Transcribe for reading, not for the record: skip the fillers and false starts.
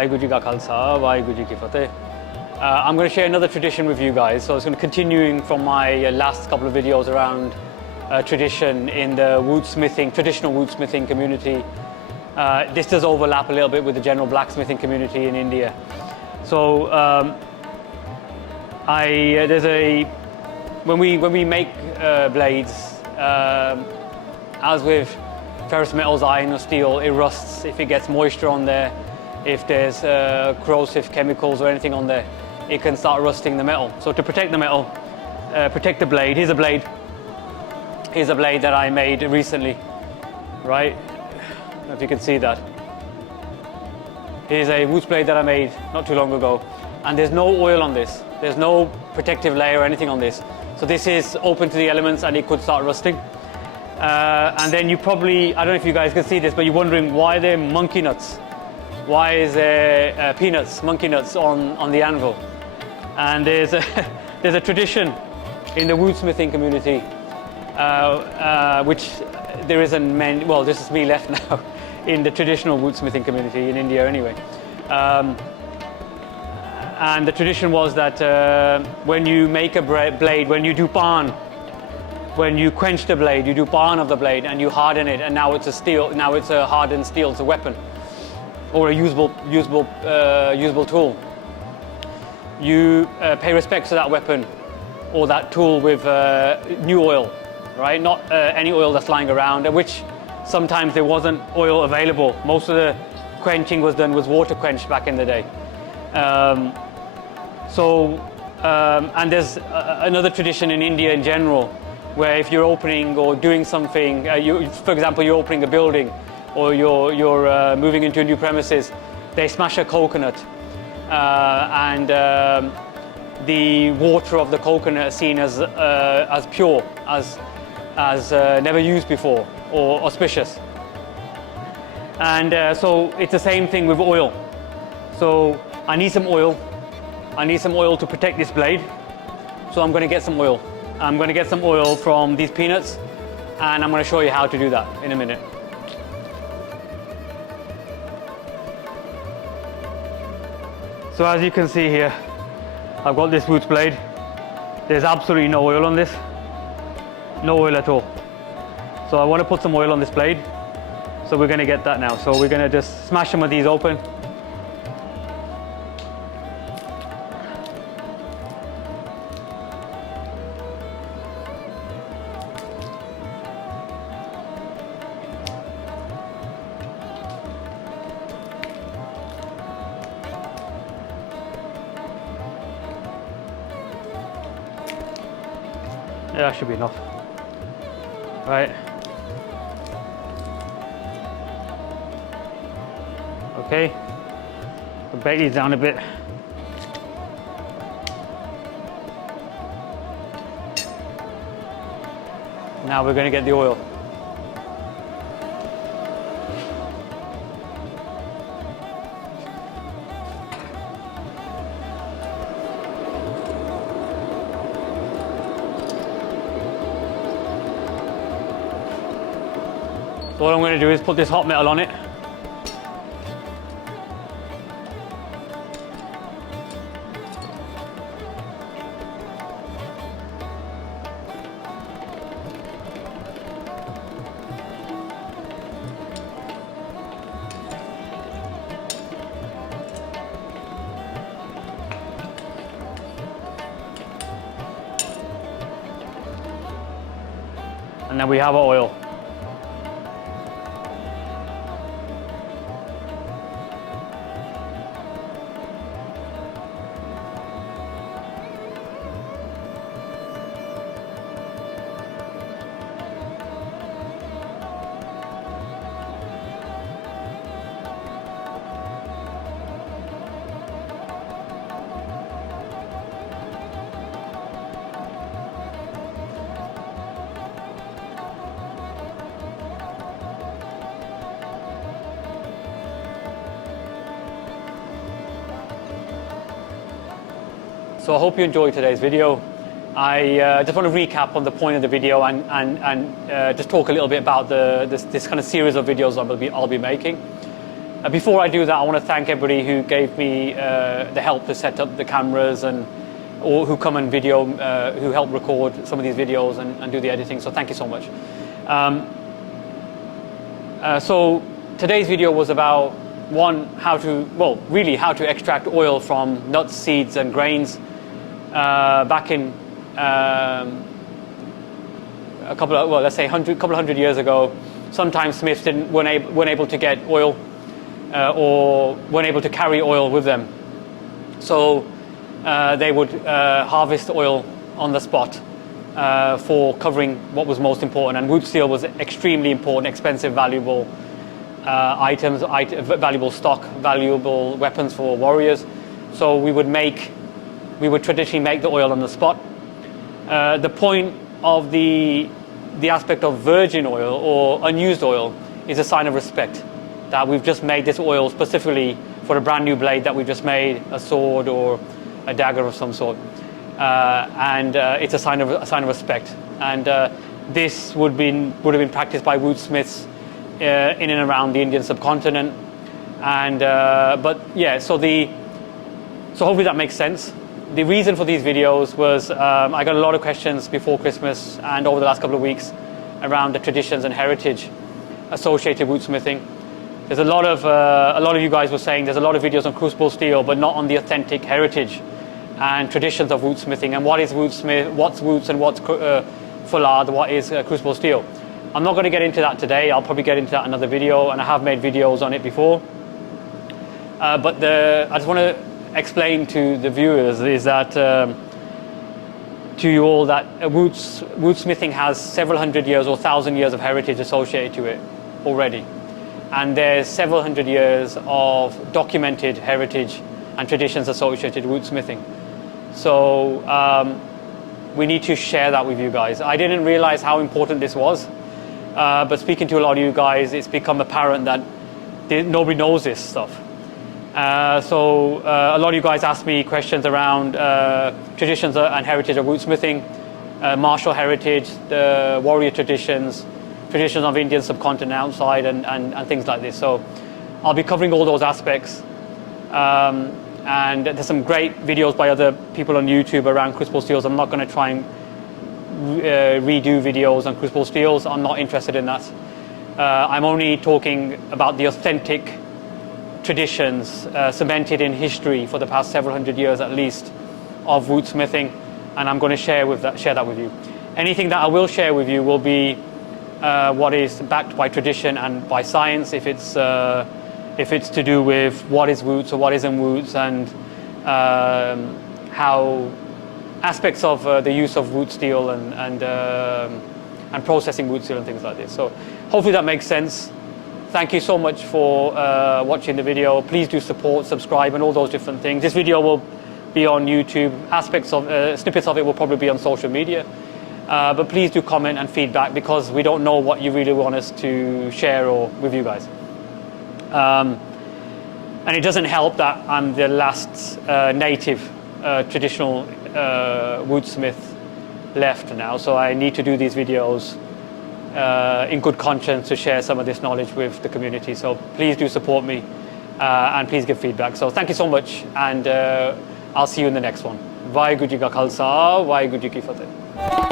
Waheguru Ji Ka Khalsa, Waheguru Ji Ki Fateh. I'm going to share another tradition with you guys. So it's going to continuing from my last couple of videos around tradition in the Wootz traditional Wootz smithing community. This does overlap a little bit with the general blacksmithing community in India. So when we make blades, as with ferrous metals, iron or steel, it rusts if it gets moisture on there. If there's corrosive chemicals or anything on there, it can start rusting the metal. So to protect the metal, protect the blade. Here's a blade that I made recently, right? I don't know if you can see that. Here's a Wootz blade that I made not too long ago, and there's no oil on this. There's no protective layer or anything on this. So this is open to the elements and it could start rusting. And then you probably, I don't know if you guys can see this, but you're wondering why there are monkey nuts. Why is there monkey nuts on the anvil? And there's a tradition in the Wootz smithing community, which there isn't many, well, this is me left now, in the traditional Wootz smithing community in India anyway. And the tradition was that when you make a blade, when you do pan, when you quench the blade, you do pan of the blade and you harden it, and now it's a steel, now it's a hardened steel, it's a weapon or a usable tool. You pay respects to that weapon or that tool with new oil, right? Not any oil that's lying around, which sometimes there wasn't oil available. Most of the quenching was done with water quenched back in the day. And there's another tradition in India in general, where if you're opening or doing something, for example, you're opening a building or you're moving into new premises, they smash a coconut, and the water of the coconut is seen as pure, as never used before, or auspicious. And so it's the same thing with oil. So I need some oil. I need some oil to protect this blade. So I'm going to get some oil. I'm going to get some oil from these peanuts, and I'm going to show you how to do that in a minute. So as you can see here, I've got this Wootz blade. There's absolutely no oil on this. No oil at all. So I want to put some oil on this blade. So we're going to get that now. So we're going to just smash some of these open. Yeah, that should be enough. Right. Okay. We'll bake these down a bit. Now we're going to get the oil. So what I'm going to do is put this hot metal on it. And then we have our oil. So I hope you enjoyed today's video. I just want to recap on the point of the video and just talk a little bit about this kind of series of videos I'll be making. Before I do that, I want to thank everybody who gave me the help to set up the cameras or who come and video, who help record some of these videos and do the editing. So thank you so much. So today's video was about how to extract oil from nuts, seeds, and grains. Back in couple of hundred years ago, sometimes smiths weren't able to get oil or weren't able to carry oil with them. So they would harvest oil on the spot for covering what was most important. And wood steel was extremely important, expensive, valuable items, valuable stock, valuable weapons for warriors. So we would traditionally make the oil on the spot. The point of the aspect of virgin oil or unused oil is a sign of respect, that we've just made this oil specifically for a brand new blade that we've just made, a sword or a dagger of some sort, and it's a sign of respect. And this would have been practiced by wood smiths in and around the Indian subcontinent. And but yeah, so hopefully that makes sense. The reason for these videos was I got a lot of questions before Christmas and over the last couple of weeks around the traditions and heritage associated with smithing. There's a lot of you guys were saying there's a lot of videos on crucible steel, but not on the authentic heritage and traditions of Wootz smithing and what is what's Wootz and what's Fulaad, what is crucible steel. I'm not going to get into that today. I'll probably get into that in another video, and I have made videos on it before. But I just want to explain to the viewers is that to you all that Wootz smithing has several hundred years or 1,000 years of heritage associated to it already, and there's several hundred years of documented heritage and traditions associated with Wootz smithing. So we need to share that with you guys. I didn't realize how important this was, but speaking to a lot of you guys, it's become apparent that nobody knows this stuff. So a lot of you guys asked me questions around traditions and heritage of Wootz smithing, martial heritage, the warrior traditions of Indian subcontinent outside, and things like this. So I'll be covering all those aspects. And there's some great videos by other people on YouTube around crucible steels. I'm not going to try and redo videos on crucible steels. I'm not interested in that. I'm only talking about the authentic traditions cemented in history for the past several hundred years at least of Wootz smithing, and I'm going to share that with you. Anything that I will share with you will be what is backed by tradition and by science, if it's to do with what is Wootz or what isn't Wootz, and how aspects of the use of Wootz steel and processing Wootz steel and things like this. So hopefully that makes sense. Thank you so much for watching the video. Please do support, subscribe, and all those different things. This video will be on YouTube. Snippets of it will probably be on social media. But please do comment and feedback, because we don't know what you really want us to share with you guys. And it doesn't help that I'm the last native traditional woodsmith left now, so I need to do these videos in good conscience to share some of this knowledge with the community. So please do support me and please give feedback. So thank you so much, and I'll see you in the next one. Vaheguru Ji Ka Khalsa, Vaheguru Ji Ki Fateh.